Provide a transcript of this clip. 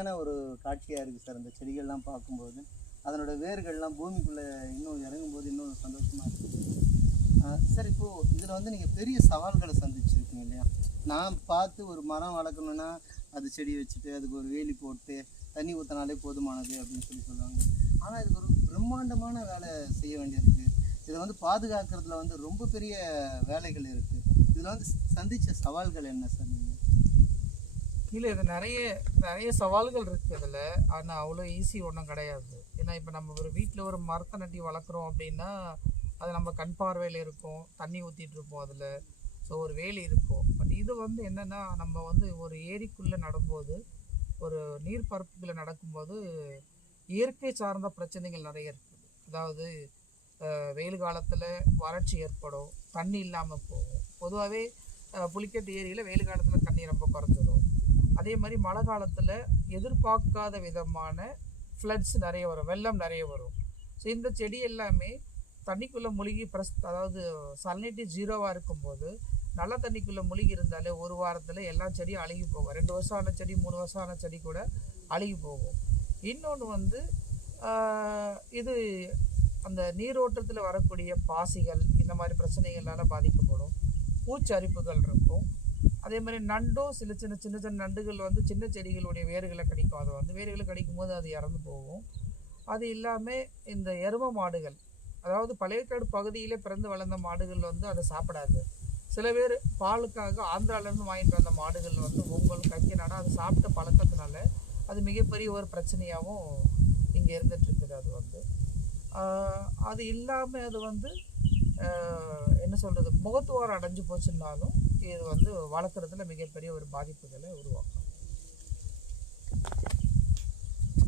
அருமையான ஒரு காட்சியாக இருக்குது சார். அந்த செடிகள்லாம் பார்க்கும்போது அதனோட வேர்கள்லாம் பூமிக்குள்ளே இன்னும் இறங்கும்போது இன்னும் சந்தோஷமாக இருக்குது. சார், இப்போது இதில் வந்து நீங்கள் பெரிய சவால்களை சந்திச்சிருக்கீங்க இல்லையா? நான் பார்த்து ஒரு மரம் வளர்க்கணுன்னா அது செடி வச்சுட்டு அதுக்கு ஒரு வேலி போட்டு தண்ணி ஊற்றினாலே போதுமானது அப்படின்னு சொல்லுவாங்க. ஆனால் இதுக்கு ஒரு பிரம்மாண்டமான வேலை செய்ய வேண்டியிருக்கு. இதை வந்து பாதுகாக்கிறதுல வந்து ரொம்ப பெரிய வேலைகள் இருக்குது. இதில் வந்து சந்தித்த சவால்கள் என்ன சார் நீங்கள்? இல்லை, இது நிறைய நிறைய சவால்கள் இருக்குது இதில். ஆனால் அவ்வளோ ஈஸி ஒன்றும் கிடையாது. ஏன்னா இப்போ நம்ம ஒரு வீட்டில் ஒரு மரத்தை நட்டி வளர்க்குறோம் அப்படின்னா அது நம்ம கண் பார்வையில் இருக்கும், தண்ணி ஊற்றிட்டு இருப்போம் அதில். ஸோ ஒரு வேலி இருக்கும். பட் இது வந்து என்னென்னா, நம்ம வந்து ஒரு ஏரிக்குள்ளே நடும்போது, ஒரு நீர்ப்பரப்புகளை நடக்கும்போது இயற்கை சார்ந்த பிரச்சனைகள் நிறைய இருக்குது. அதாவது வெயில் காலத்தில் வறட்சி ஏற்படும், தண்ணி இல்லாமல் போகும். பொதுவாகவே புலிக்கட்டு ஏரியில் வெயில் காலத்தில் தண்ணி ரொம்ப குறைஞ்சிடும். அதே மாதிரி மழை காலத்தில் எதிர்பார்க்காத விதமான ஃப்ளட்ஸ் நிறைய வரும், வெள்ளம் நிறைய வரும். ஸோ இந்த செடி எல்லாமே தண்ணிக்குள்ளே முழுகி அதாவது சல்னிட்டி 0வாக இருக்கும்போது நல்ல தண்ணிக்குள்ளே முழுகி இருந்தாலே ஒரு வாரத்தில் எல்லா செடியும் அழுகி போகும். 2 வருஷம் ஆன செடி, 3 வருஷம் ஆன செடி கூட அழுகி போகும். இன்னொன்று வந்து இது அந்த நீரோட்டத்தில் வரக்கூடிய பாசிகள் இந்த மாதிரி பிரச்சனைகளால் பாதிக்கப்படும். பூச்சரிப்புகள் இருக்கும். அதே மாதிரி நண்டும் சின்ன சின்ன சின்ன சின்ன நண்டுகள் வந்து சின்ன செடிகளுடைய வேர்களை கடிக்கும். அது வந்து வேர்களை கடிக்கும் போது அது இறந்து போகும். அது இல்லாமல் இந்த எரும மாடுகள், அதாவது பழையக்காடு பகுதியிலே பிறந்து வளர்ந்த மாடுகள் வந்து அதை சாப்பிடாது. சில பேர் பாலுக்காக ஆந்திராவிலேருந்து வாங்கிட்டு வந்த மாடுகள் வந்து பொங்கல் கைக்கினாடா அது சாப்பிட்ட பழக்கத்தினால அது மிகப்பெரிய ஒரு பிரச்சனையாகவும் இங்கே இருந்துகிட்ருக்குது. அது வந்து அது இல்லாமல் அது வந்து என்ன சொல்கிறது, முகத்துவாரம் அடைஞ்சு போச்சுன்னாலும் இது வந்து வளர்க்குறதுல மிகப்பெரிய ஒரு பாதிப்புகளை உருவாக்கும்.